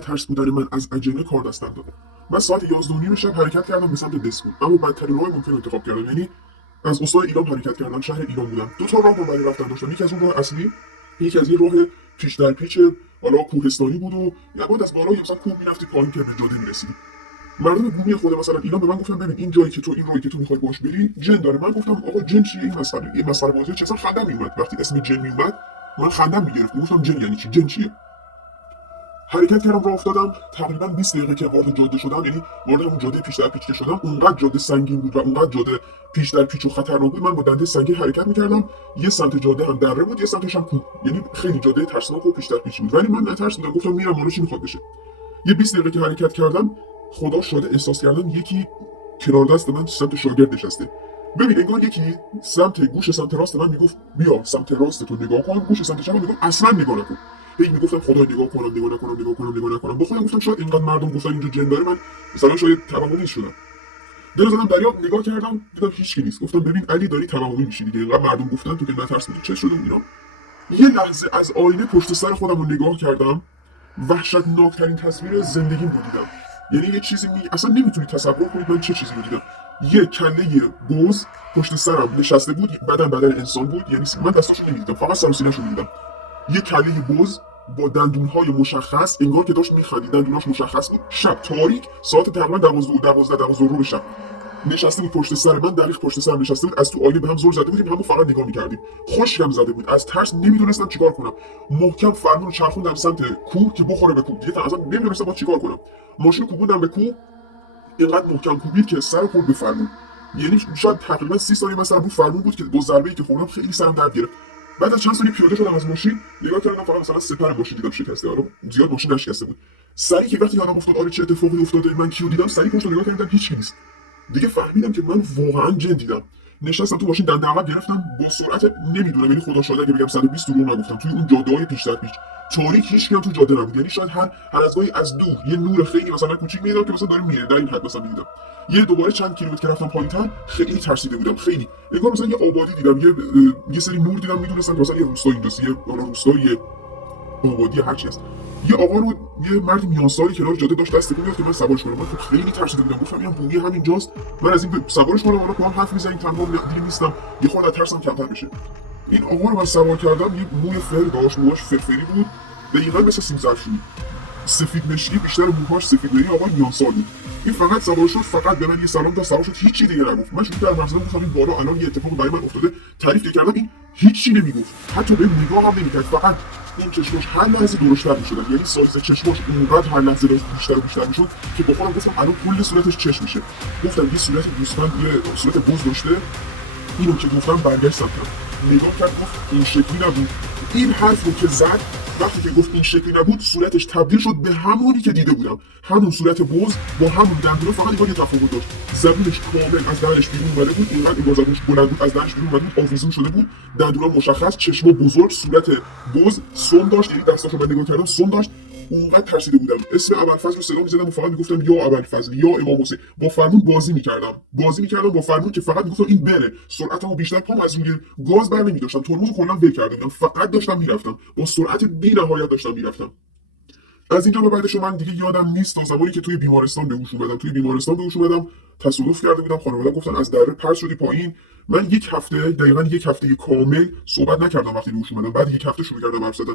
ترس بودن من از اجنه کار دستم داد. من ساعت 11:30 شب حرکت کردم به سمت دسکون، اما بدترین راه ممکن انتخاب کردم. یعنی از استان ایلام حرکت کردم، شهر ایلام بودم. دو تا راه برای رفتن داشتم، یکی از اون راه اصلی، یکی از این راه پیچ در پیچ حالا کوهستانی بود و یا بعد از بالای مثلا کوه میرفتی پایین که به جاده میرسیدی. مردم بومی خود مثلا ایران به من گفتن ببین این جایی که تو این راهی که تو میخوای باش بری جن داره. من گفتم آقا جن چیه؟ این مسخره بازی چه؟ اصلا خندم میومد وقتی اسم جن میومد، من خندم میگرفت. گفتم جن یعنی چی؟ جن چیه؟ حرکت کردم، راه افتادم. تقریبا 20 دقیقه که وارد جاده شدم، یعنی وارد اون جاده پیچ در پیچ که شدم، اونقدر جاده سنگین بود و اونقدر جاده پیچ در پیچ و خطرناک بود، من با دنده سنگین حرکت میکردم. یه سمت جاده هم دره بود، یه سمتش هم کوه، یعنی خیلی جاده ترسناک و پیچ در پیچ بود. ولی من نترسیدم، گفتم میرم حالا چی میخواد بشه. یه 20 دقیقه که حرکت کردم، خدا شده احساس کردم یکی کنار دست من سمت شاگرد نشسته. ببین انگار یکی گوش سمت راست من میگفت بیا سمت راست تو نگاه کن، گوش سمت چپ میگفت اصلا نگاه نکن. هی میگفتم خدا نگاه کنم نگاه نکنم نگاه کنم نگاه نکنم. با خودم گفتم شاید اینقدر مردم گفتن اینجا جن داره، من مثلا شاید توهمی شدم. دل زدم دریا، نگاه کردم دیدم هیچکی نیست. گفتم ببین علی داری توهمی میشی دیگه، اینقدر مردم گفتن تو که نترس بودی چه شده اینا. یه لحظه از آینه پشت سر خودم رو نگاه کردم، وحشتناکترین تصویر زندگیم رو دیدم. یعنی یه چیزی اصلا نمیتونید تصور کنید من چه چیزی رو دیدم. یه کله بز پشت سرم نشسته بود، بدن انسان بود، یعنی من دستاشو نمیدیدم، فقط سر و سینه‌شو میدیدم. یه کله بز با دندونهای مشخص، انگار که داشت میخندید، دندوناش مشخص بود. شب تاریک، ساعت تقریبا 12 شب نشسته بود پشت سر من، دقیق پشت سر نشسته بود. از تو آینه به هم زل زده بودیم، همون فقط نگاه میکردیم. خشکم زده بود، از ترس نمیدونستم چیکار کنم. محکم فرمون رو چرخوندم سمت کوه که بخوره به کوه. دیگه اصلا نمیدونستم با چیکار کنم. ماشین کوبوندم به کوه، اینقدر محکم کوبید که سر خورد به فرمون. یعنی شاید تقریبا 30 ثانیه مثلا بود فرمون بود که با ضربه‌ای که خوردم خیلی سرم درد گرفت. بعد از چند ثانیه پیاده شدم از ماشین، نگاه کردم فقط مثلا سپر ماشین دیدم شکسته. آره زیاد ماشین نشکسته بود. سری که وقتی یادم افتاد آره چه اتفاقی افتاده، من کیو دیدم، سری پشت نگاه کردم هیچ نیست. دیگه فهمیدم که من واقعا جن دیدم. نشستم تو ماشین، دنده عقب گرفتم با سرعت نمیدونم، یعنی خدا شاهده اگه بگم 120 دروغ نگفتم. توی اون جاده‌های پیش در پیش تاریک هیچ کی هم تو جاده نبود. یعنی شاید هر از گاهی از دور یه نور خیلی مثلا کوچیک میدیدم که مثلا داره میره، در این حد مثلا میدیدم. یه دوباره چند کیلومتر که رفتم پایین‌تر خیلی ترسیده بودم. خیلی انگار مثلا یه آبادی دیدم، یه سری نور دیدم، میدونستم مثلا یه روستا اینجاست، یه روستایی آبادی هرچی هست. یه آقا رو، یه مرد میانسالی کنار جاده داشت دست تکون می‌داد که من سوارش کنم. من تو خیلی ترسیده بودم، گفتم این بومی همینجاست، من از این سوارش کنم حالا با هم حرف می‌زنیم، تنها دیگه نیستم، یه خورده ترسم کمتر بشه. این آقا رو من سوار کردم، یه موی فر داشت، موهاش فرفری بود، دقیقاً مثل سیم زرشویی، سفید مشکی، بیشتر موهاش سفید مشکی. آقا میانسال بود. این فقط سوار شد، فقط به من یه سلام داد، سوار شد، هیچ دیگه نگفت. من شروع کردم حرف گفتم این بالا الان یه اتفاق برای من افتاده، تعریف کردم. این هیچ چی نمیگفت، حتی به نگاه هم نمیکرد. فقط این چشماش هر لحظه درشتر میشدن، یعنی سایز چشماش اونقدر هر لحظه داشت بیشتر و بیشتر میشد که با خودم گفتم الان کل صورتش چشم میشه. گفتم یه صورت گوسفند، یه صورت بز داشته. اینو که گفتم برگشت سمتم، نگاه کرد، گفت این شکلی نبود. این حرف رو که زد، وقتی که گفت این شکلی نبود، صورتش تبدیل شد به همونی که دیده بودم، همون صورت بز با همون دندونا، فقط اینجا یه تفاوت داشت. زبونش کامل از دهنش بیرون اومده بود، اینقدر این زبونش بلند بود از دهنش بیرون اومده بود، آویزون شده بود، دندونا مشخص، چشما بزرگ، صورت بز، سم داشت، یعنی دستاشو من نگاه کردم سم داشت. اونقدر ترسیده بودم اسم ابوالفضل رو صدا می‌زدم و فقط میگفتم یا ابوالفضل یا امام حسین. با فرمون بازی می‌کردم با فرمون که فقط میگفتم این بره، سرعتمو بیشتر، پام از روی گاز بر نمی‌داشتم، ترمز کلا ول کرده بودم، فقط داشتم میرفتم با سرعت بی‌نهایت داشتم میرفتم. از اینجا به بعدش من دیگه یادم نیست تا زمانی که توی بیمارستان به هوش اومدم. تصادف کرده بودم، خانواده گفتن از دره پرت شدی پایین. من یک هفته، دقیقاً یک هفته کامل صحبت نکردم وقتی به هوش اومدم. بعد یک هفته شروع کردم حرف زدن.